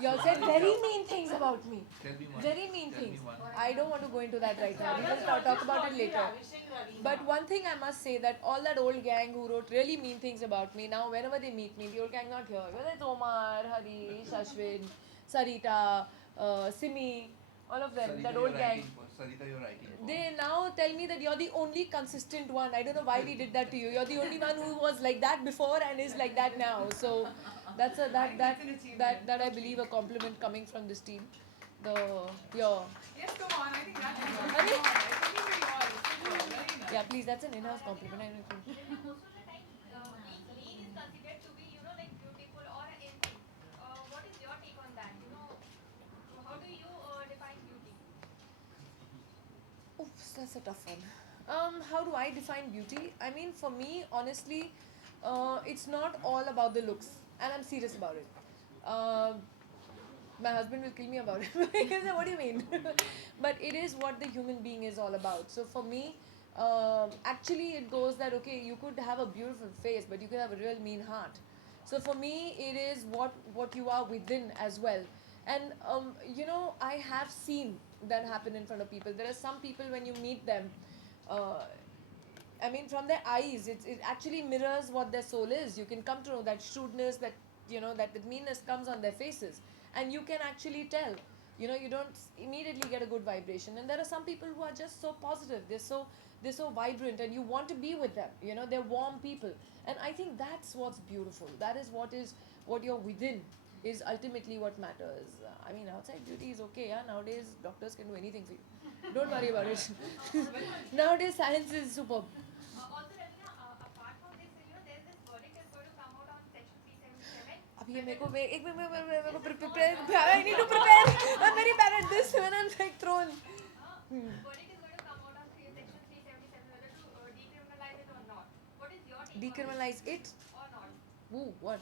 You all said very mean things about me. Tell me one. Very mean Tell me things. one. I don't want to go into that right now. We will talk about it later. But one thing I must say that all that old gang who wrote really mean things about me, now whenever they meet me, the old gang not here. Whether it's Omar, Harish, Ashwin, Sarita, Simi, all of them, Sarita, that you're old gang. writing for. Sarita, you're writing for. They now tell me that you're the only consistent one. I don't know why we did that to you. You're the only one who was like that before and is like that now. So that's a that I believe a compliment coming from this team. The your Yes, come on. I think that is all. Honey? Come on. I think you really are. It's very nice. yeah, please. That's an in-house compliment. I don't think. And most of the time, being lean is considered to be, like beautiful or anything. What is your take on that? How do you define beauty? Oops, that's a tough one. How do I define beauty? I mean, for me, honestly, it's not all about the looks, and I'm serious about it. Uh, my husband will kill me about it. He'll say, what do you mean? But it is what the human being is all about. So for me, actually, it goes that okay, you could have a beautiful face, but you could have a real mean heart. So for me, it is what you are within as well. And I have seen that happen in front of people. There are some people when you meet them, uh, I mean, from their eyes, it actually mirrors what their soul is. You can come to know that shrewdness, that that meanness comes on their faces, and you can actually tell. You don't immediately get a good vibration. And there are some people who are just so positive. They're so vibrant, and you want to be with them. They're warm people, and I think that's what's beautiful. That is what you're within is ultimately what matters. I mean, outside beauty is okay. Yeah, nowadays doctors can do anything for you. Don't worry about it. Nowadays science is superb. Also, Ravina, apart from this, there's this verdict is going to come out on Section 377. अभी ये मेरे को एक minute मेरे को prepare. I need to prepare. I'm very bad at this when I'm like thrown. Verdict is going to come out on Section 377 whether to decriminalize it or not. What is your take on Decriminalize it. it or not? Ooh, what?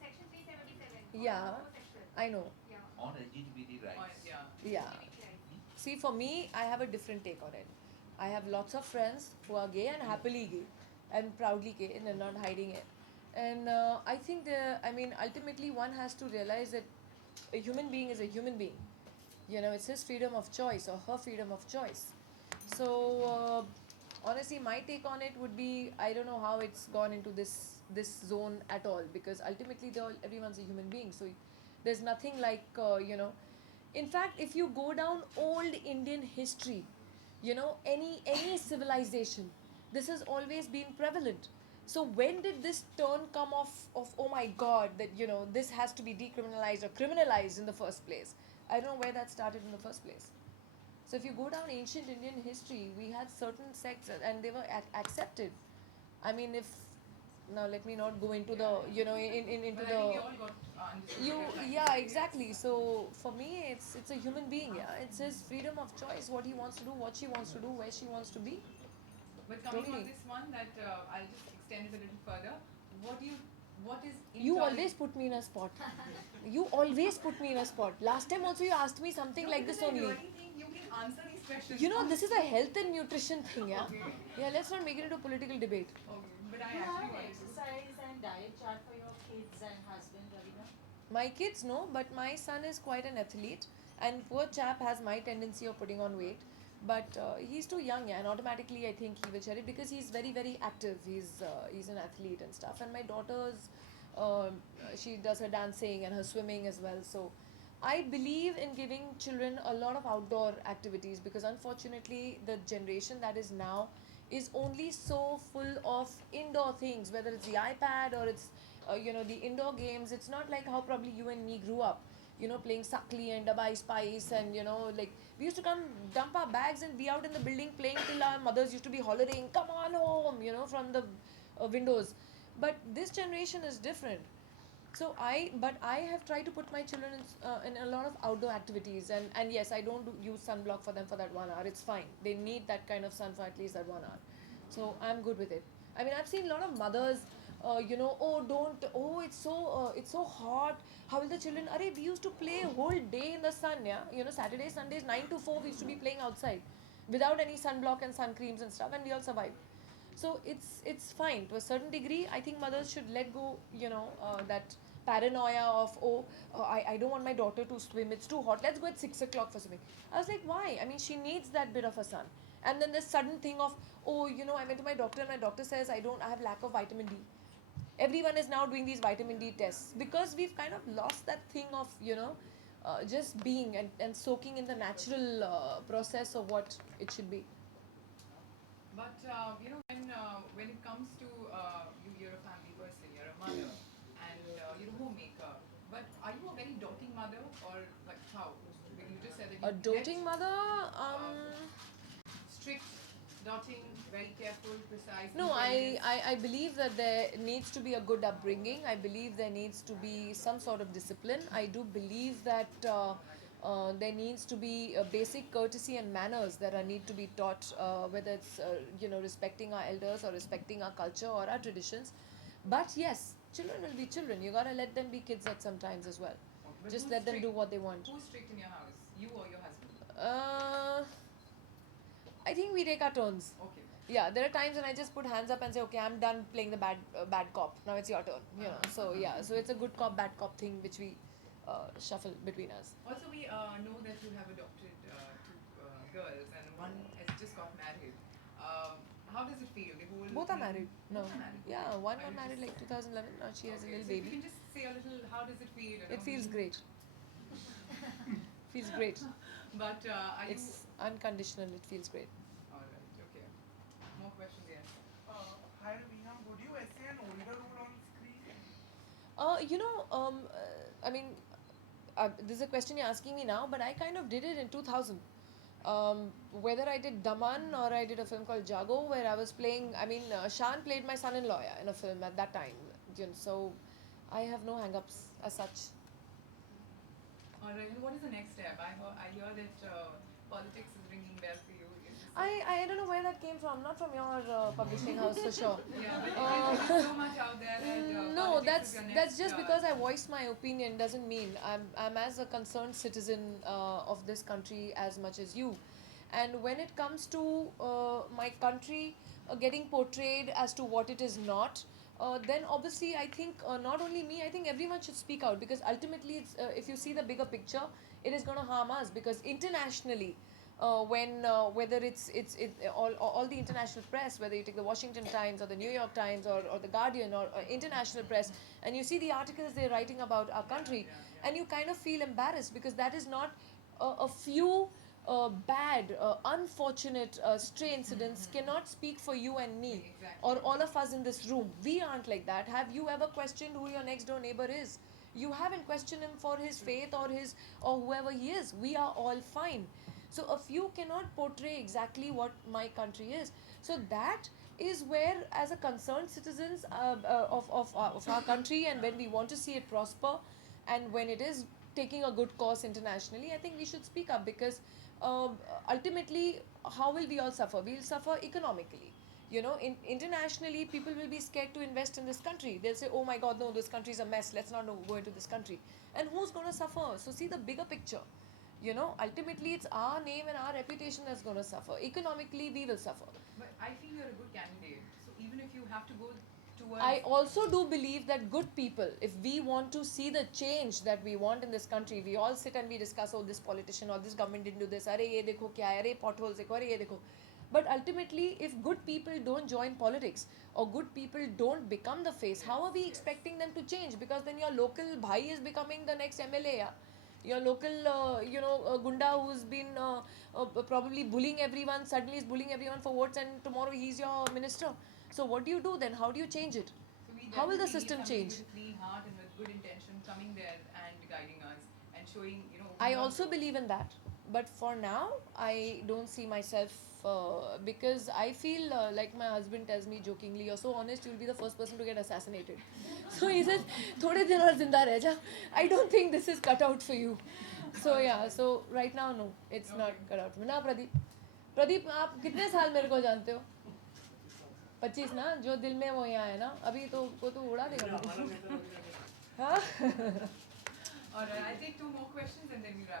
Section 377. Yeah, Homosexual. I know. Yeah. On LGBT rights. Yeah. Yeah. LGBT rights. See, for me, I have a different take on it. I have lots of friends who are gay and happily gay and proudly gay and they're not hiding it. And I think ultimately one has to realize that a human being is a human being. It's his freedom of choice or her freedom of choice. So, honestly, my take on it would be I don't know how it's gone into this zone at all, because ultimately everyone's a human being. So, there's nothing like In fact, if you go down old Indian history, any civilization, this has always been prevalent. So when did this turn come of oh my god, that this has to be decriminalized or criminalized in the first place? I don't know where that started in the first place. So if you go down ancient Indian history, we had certain sects and they were accepted. I mean, if now let me not go into the into But I the think we all got understood. you it, right? yeah, exactly. So for me, it's a human being. Yeah, it's his freedom of choice, what he wants to do, what she wants to do, where she wants to be. But coming Totally. on this one, that I'll just extend it a little further. What is You intolerance? always put me in a spot. You always put me in a spot. Last time also you asked me something No, like because this I only. really think you can answer these questions. This is a health and nutrition thing, yeah. Okay. Yeah, let's not make it into a political debate. Okay, but I Do you have actually an wanted to. exercise and diet chart for your kids and husband, Raveena? My kids no, but my son is quite an athlete, and poor chap has my tendency of putting on weight. But he's too young, yeah, and automatically I think he will share it because he's very very active. He's an athlete and stuff. And my daughter's she does her dancing and her swimming as well. So I believe in giving children a lot of outdoor activities, because unfortunately the generation that is now is only so full of indoor things, whether it's the iPad or it's the indoor games. It's not like how probably you and me grew up, playing Suckly and Dabai Spice, and like we used to come dump our bags and be out in the building playing till our mothers used to be hollering, "Come on home," from the windows. But this generation is different. So I have tried to put my children in a lot of outdoor activities, and yes, I don't use sunblock for them for that 1 hour. It's fine. They need that kind of sun for at least that 1 hour. So I'm good with it. I mean, I've seen a lot of mothers, oh don't, oh it's so hot. How will the children? Arey, we used to play a whole day in the sun, yeah. Saturdays, Sundays, 9 to 4, we used to be playing outside, without any sunblock and sun creams and stuff, and we all survived. So it's fine to a certain degree. I think mothers should let go, that paranoia of, I don't want my daughter to swim, it's too hot, let's go at 6 o'clock for swimming. I was like, why? I mean, she needs that bit of a sun. And then this sudden thing of, oh, I went to my doctor and my doctor says I have lack of vitamin D. Everyone is now doing these vitamin D tests because we've kind of lost that thing of, just being and soaking in the natural process of what it should be. But when it comes to you're a family person, you're a mother, and you're a homemaker. But are you a very doting mother, or like how? When you just said that you A doting mother? strict, doting, very careful, precise. No, independent. I believe that there needs to be a good upbringing. I believe there needs to be some sort of discipline. I do believe that there needs to be a basic courtesy and manners that need to be taught, whether it's respecting our elders or respecting our culture or our traditions. But yes, children will be children. You gotta let them be kids at some times as well. But Just who's let them do strict? what they want. Who's strict in your house? You or your husband? I think we take our turns. Okay. Yeah, there are times when I just put hands up and say, okay, I'm done playing the bad cop. Now it's your turn. So yeah, so it's a good cop, bad cop thing which we shuffle between us. Also, we know that you have adopted two girls, and one has just got married. How does it feel? The whole Both are married. No. Both are married. Yeah, one I got was married just- like 2011. Now she has a Okay, little so if you baby. can just say a little, how does it feel? It feels great. Feels great. But are you? It's unconditional. It feels great. All right. Okay. More questions, yes. Hi Raveena, would you essay an older role on screen? I mean, this is a question you're asking me now, but I kind of did it in 2000. Whether I did Daman or I did a film called Jago, where I was playing, Shan played my son-in-law in a film at that time. So I have no hang-ups as such. All right. And what is the next step? I hear that politics is ringing bell for you. Is this I don't know where that came from. Not from your publishing house for sure. yeah, but there's so much out there that No, politics is your that's next, just because I voiced my opinion doesn't mean I'm as a concerned citizen of this country as much as you. And when it comes to my country getting portrayed as to what it is not, then obviously I think not only me, I think everyone should speak out, because ultimately it's, if you see the bigger picture, it is going to harm us, because internationally whether it's all the international press, whether you take the Washington Times or the New York Times or the Guardian or international press, and you see the articles they're writing about our country, and you kind of feel embarrassed, because that is not a few bad, unfortunate stray incidents cannot speak for you and me or all of us in this room. We aren't like that. Have you ever questioned who your next door neighbor is? You haven't questioned him for his faith or whoever he is. We are all fine. So a few cannot portray exactly what my country is. So that is where, as a concerned citizens of our country, and when we want to see it prosper, and when it is taking a good course internationally, I think we should speak up, because ultimately, how will we all suffer? We'll suffer economically. Internationally, people will be scared to invest in this country. They'll say, oh my god, no, this country is a mess, let's not go into this country. And who's going to suffer? So see the bigger picture. Ultimately it's our name and our reputation that's going to suffer. Economically, we will suffer. But I feel you're a good candidate. So even if you have to go towards. I also do believe that good people, if we want to see the change that we want in this country, we all sit and we discuss, oh, this politician or this government didn't do this, arey ye dekho kya hai, arey potholes dekho, arey ye dekho. But ultimately, if good people don't join politics or good people don't become the face, how are we expecting them to change? Because then your local bhai is becoming the next MLA. Yeah? Your local, gunda who's been probably bullying everyone, suddenly is bullying everyone for votes, and tomorrow he's your minister. So what do you do then? How do you change it? So we How will the definitely need system somebody change? with a clean heart and with good intention coming there and guiding us and showing, I not- also believe in that. But for now, I don't see myself, because I feel like my husband tells me jokingly, you're so honest, you'll be the first person to get assassinated. So he says, थोड़े दिन और जिंदा रह जा. I don't think this is cut out for you. So yeah, so right now, no, it's not cut out for me. ना प्रदीप, प्रदीप आप कितने साल मेरे को जानते हो? 25 ना, जो दिल में वो यहाँ है ना, अभी तो वो तो उड़ा देगा मुझे. हाँ. All right, I'll take two more questions and then we wrap.